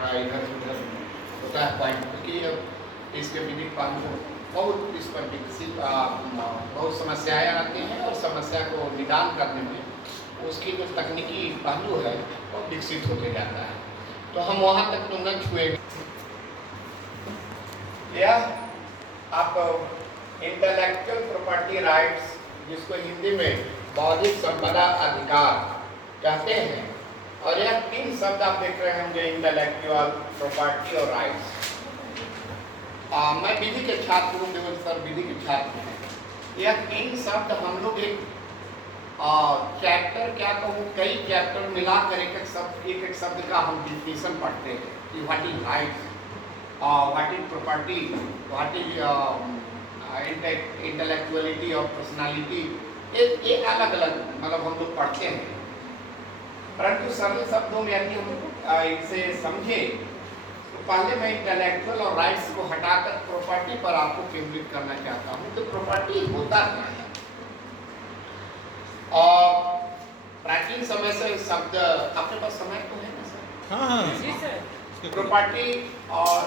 थोड़ा इधर उधर होता है पॉइंट, क्योंकि अब इसके विधिक पहलू बहुत इस पर विकसित बहुत समस्याएं आती हैं और समस्या को निदान करने में उसकी जो तकनीकी पहलू है वो विकसित होते जाता है। तो हम वहाँ तक तो न छुएंगे। यह आप इंटेलेक्चुअल प्रॉपर्टी राइट्स, जिसको हिंदी में बौद्धिक संपदा अधिकार कहते हैं, और यह 3 शब्द आप देख रहे होंगे, इंटेलेक्चुअल प्रॉपर्टी और राइट्स। मैं विधि के छात्र हूँ, देवल सर विधि के छात्र हैं। यह 3 शब्द हम लोग एक चैप्टर, क्या कहूँ, कई चैप्टर मिलाकर एक एक शब्द का हम डिफिनेशन पढ़ते हैं कि what is rights, what is property, what is intellectuality और पर्सनालिटी। ये अलग अलग मतलब हम लोग पढ़ते हैं, परंतु सरल शब्दों में यदि हम इसे समझे तो पहले मैं इंटेलेक्चुअल और राइट्स को हटाकर प्रॉपर्टी पर आपको केंद्रित करना चाहता हूँ। तो प्रॉपर्टी होता क्या है? और प्राचीन समय से शब्द, आपके पास समय तो है ना सर? हाँ जी सर। प्रॉपर्टी और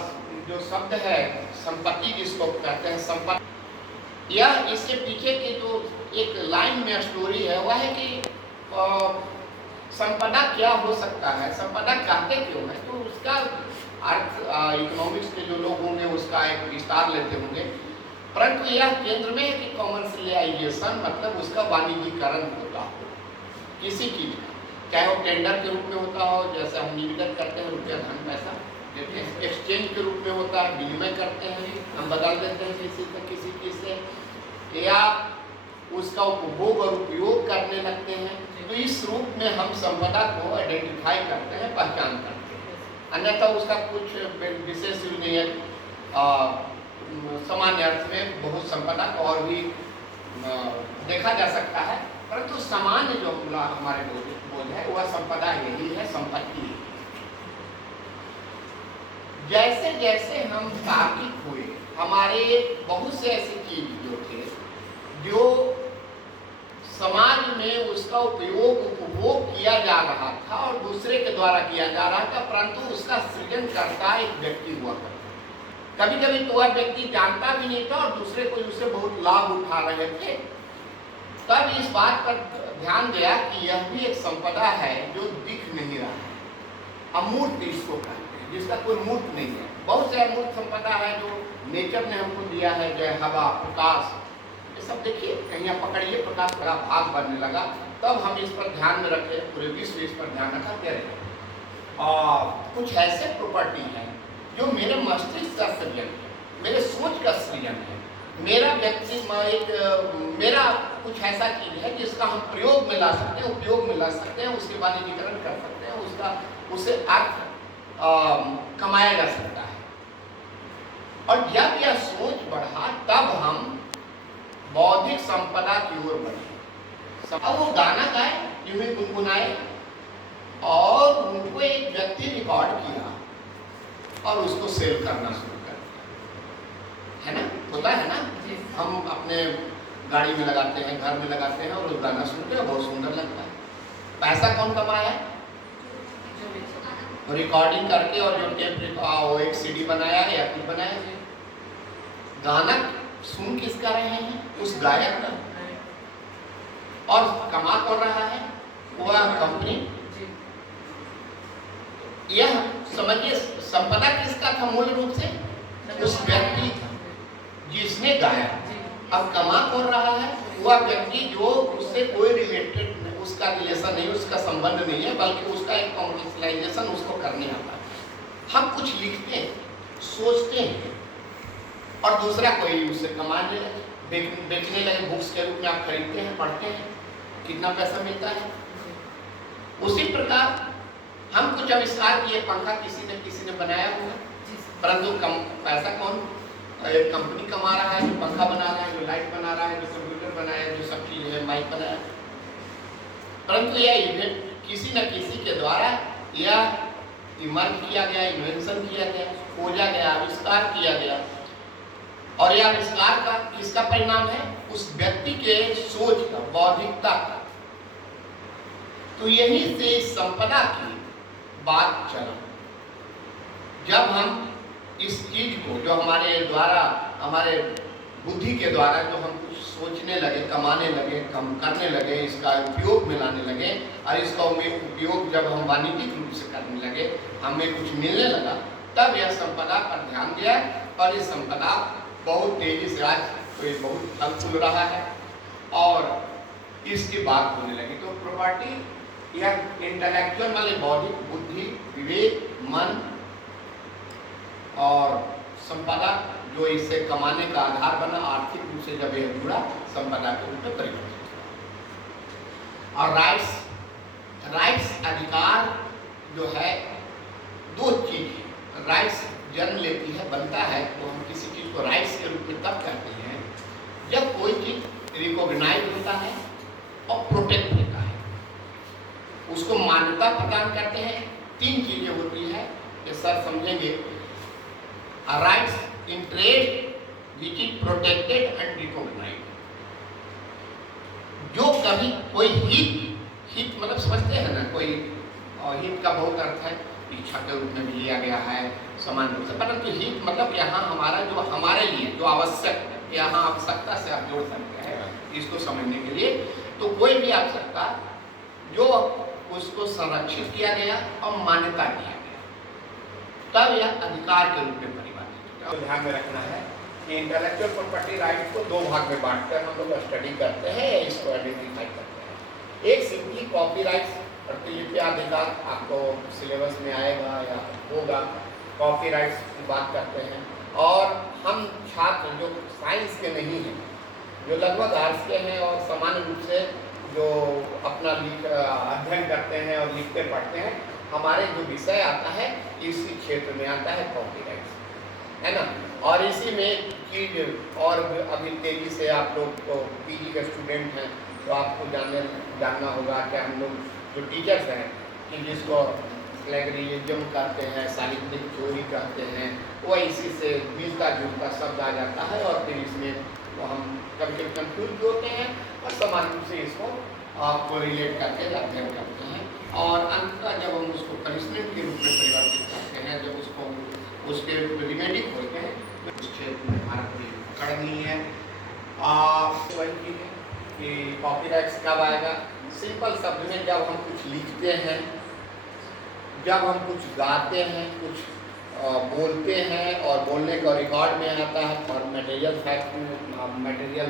जो शब्द है संपत्ति, जिसको कहते हैं संपत्ति, यह इसके पीछे की जो एक लाइन में स्टोरी है वह है कि संपदा क्या हो सकता है, संपदा कहते क्यों है। तो उसका अर्थ इकोनॉमिक्स के जो लोग होंगे उसका एक विस्तार लेते होंगे, परंतु यह केंद्र में है कि कॉमर्शियलाइजेशन मतलब उसका वाणिज्यीकरण होता हो किसी चीज का, चाहे वो टेंडर के रूप में होता हो, जैसे हम निवेदन करते हैं रुपया धन पैसा देते हैं, एक्सचेंज के रूप में होता है, विनिमय करते हैं, हम बदल देते हैं किसी चीज से, या उसका उपभोग और उपयोग करने लगते हैं। तो इस रूप में हम संपदा को आइडेंटिफाई करते हैं, पहचान करते हैं, अन्यथा उसका कुछ विशेष नहीं है। सामान्य अर्थ में बहुत संपदा को और भी देखा जा सकता है, परंतु सामान्य जो हमारे बोझ है वह संपदा यही है, संपत्ति। जैसे जैसे हम तार्किक हुए, हमारे बहुत से ऐसी चीज जो थे जो समाज में उसका उपभोग किया जा रहा था और दूसरे के द्वारा किया जा रहा था, परंतु उसका सृजन करता एक व्यक्ति हुआ करता। कभी कभी तो वह व्यक्ति जानता भी नहीं था और दूसरे को उससे बहुत लाभ उठा रहे थे। तब इस बात पर ध्यान गया कि यह भी एक संपदा है जो दिख नहीं रहा है, अमूर्त इसको कहते हैं, जिसका कोई मूर्त नहीं है। बहुत से अमूर्त संपदा है जो नेचर ने हमको दिया है, जय हवा, प्रकाश, ये सब देखिए, कहीं आप पकड़िए, प्रकाश का भाग बनने लगा, तब हम इस पर ध्यान में रखे, पूरे विश्व इस पर ध्यान रखा क्या रहे। कुछ ऐसे प्रॉपर्टी है जो मेरे मस्तिष्क का सृजन है, मेरे सोच का सृजन है, मेरा व्यक्ति मेरा कुछ ऐसा चीज है जिसका हम प्रयोग में ला सकते हैं, उपयोग में ला सकते हैं, उसके वाणिज्यीकरण कर सकते हैं, उसे अर्थ कमाया जा सकता है। और जब यह सोच बढ़ा तब हम बौद्धिक संपदा की ओर बढ़े। अब वो गाना गाए, यूं ही गुनगुनाए, और उनको एक व्यक्ति रिकॉर्ड किया और उसको सेल करना शुरू कर दिया, है ना, होता है ना। हम अपने गाड़ी में लगाते हैं, घर में लगाते हैं और उस गाना सुनते हैं, बहुत सुंदर लगता है। पैसा कौन कमाया है? रिकॉर्डिंग करके, और जो टेप वो एक सीडी बनाया है या कुछ बनाया है। गाना सुन किसका रहे हैं? उस गायक का। और कमा कौन रहा है? वह कंपनी। यह समझिए, संपदा किसका था मूल रूप से? उस व्यक्ति का जिसने गाया। अब कमा कौन रहा है? वह व्यक्ति जो उससे कोई रिलेटेड, उसका रिलेशन नहीं, उसका संबंध नहीं है, बल्कि उसका एक कॉमर्शियलाइजेशन उसको करने आता है। हम कुछ लिखते हैं, सोचते हैं, और दूसरा कोई उससे कमाने लगे, बेचने लगे, बुक्स के रूप में आप खरीदते हैं, पढ़ते हैं, कितना पैसा मिलता है। उसी प्रकार हम कुछ आविष्कार किए, पंखा किसी ने बनाया हुआ, परंतु पैसा कौन? एक कंपनी कमा रहा है, जो पंखा बना रहा है, जो लाइट बना रहा है, जो कंप्यूटर बनाया है, जो सब चीज है, माइक बनाया। परंतु यह इवेंट किसी न किसी के द्वारा यह इमर्ज किया गया, इन्वेंशन किया गया, खोजा गया, आविष्कार किया गया, और यह आविष्कार का किसका परिणाम है? उस व्यक्ति के सोच का, बौद्धिकता का। तो यहीं से संपदा की बात चला। जब हम इस चीज को जो हमारे द्वारा, हमारे बुद्धि के द्वारा जो हम कुछ सोचने लगे, कमाने लगे, कम करने लगे, इसका उपयोग में लाने लगे, और इसका उपयोग जब हम वाणिज्यिक रूप से करने लगे, हमें कुछ मिलने लगा, तब यह संपदा पर ध्यान दिया, और ये संपदा बहुत तेजी से आज कोई बहुत फल फूल रहा है और इसकी बात होने लगी। तो प्रॉपर्टी यह इंटेलेक्चुअल वाले बौद्धिक, बुद्धि, विवेक, मन और संपदा जो इससे कमाने का आधार बना, आर्थिक रूप से जब यह जुड़ा, संपदा के रूप में परिवर्तित हुआ। और राइट्स अधिकार जो है दो चीज है। राइट्स जन्म लेती है, बनता है, तो हम किसी चीज को राइट्स के रूप में तब कहते हैं जब कोई चीज रिकॉग्नाइज होता है और प्रोटेक्ट होता है, उसको मान्यता प्रदान करते हैं। तीन चीजें होती है, ये सर समझेंगे। Rights in trade which is protected and recognised. जो कभी कोई हित मतलब समझते हैं ना, कोई हित का बहुत अर्थ है, इच्छा के रूप में भी लिया गया है समान रूप से, परंतु हित मतलब यहाँ हमारा जो हमारे लिए जो आवश्यक है, यहाँ आवश्यकता से आप जोड़ सकते हैं इसको समझने के लिए। तो कोई भी आवश्यकता जो उसको संरक्षित किया गया और मान्यता दिया गया, तब यह अधिकार के रूप में परिभाषित। तो ध्यान में रखना है कि इंटेलेक्चुअल प्रॉपर्टी राइट को दो भाग में बांटकर हम लोग स्टडी करते हैं, इसको आइडेंटिफाई करते हैं। एक सिंपली कॉपीराइट, प्रतिलिपि अधिकार, आपको सिलेबस में आएगा या होगा, कॉपीराइट्स की बात करते हैं। और हम छात्र जो साइंस के नहीं हैं, जो लगभग आर्ट्स के हैं और सामान्य रूप से जो अपना अध्ययन करते हैं और लिखते पढ़ते हैं, हमारे जो विषय आता है इसी क्षेत्र में आता है कॉपीराइट्स, है ना। और इसी में चीज और अभी तेजी से आप लोग तो पीजी के स्टूडेंट हैं, तो आपको जानना होगा कि हम लोग जो टीचर्स हैं कि जिसको प्लेगरिज्म कहते हैं, साहित्यिक चोरी कहते हैं, वो इसी से मिलता जुलता शब्द आ जाता है, और फिर इसमें तो हम कभी कंफ्यूज होते हैं और समान रूप से इसको आपको रिलेट करके अध्ययन करते हैं। और अंततः जब हम उसको पनिशमेंट के रूप में परिवर्तित करते हैं, जब उसको उसके रिमेडी खोलते हैं, तो उस क्षेत्र में हमारा कोई पकड़ नहीं है। वही चीज़ है कि कॉपीराइट्स कब आएगा। सिंपल शब्द में जब हम कुछ लिखते हैं, जब हम कुछ गाते हैं, कुछ बोलते हैं और बोलने का रिकॉर्ड में आता है, और मटेरियल फैक्ट मटेरियल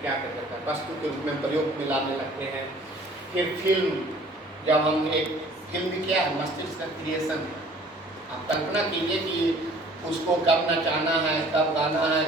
क्या कहते हैं, वस्तु के रूप में प्रयोग में लाने लगते हैं। फिर फिल्म, जब हम एक फिल्म क्या है, मस्तिष्क का क्रिएशन है। आप कल्पना कीजिए कि उसको कब नचाना है, कब गाना है,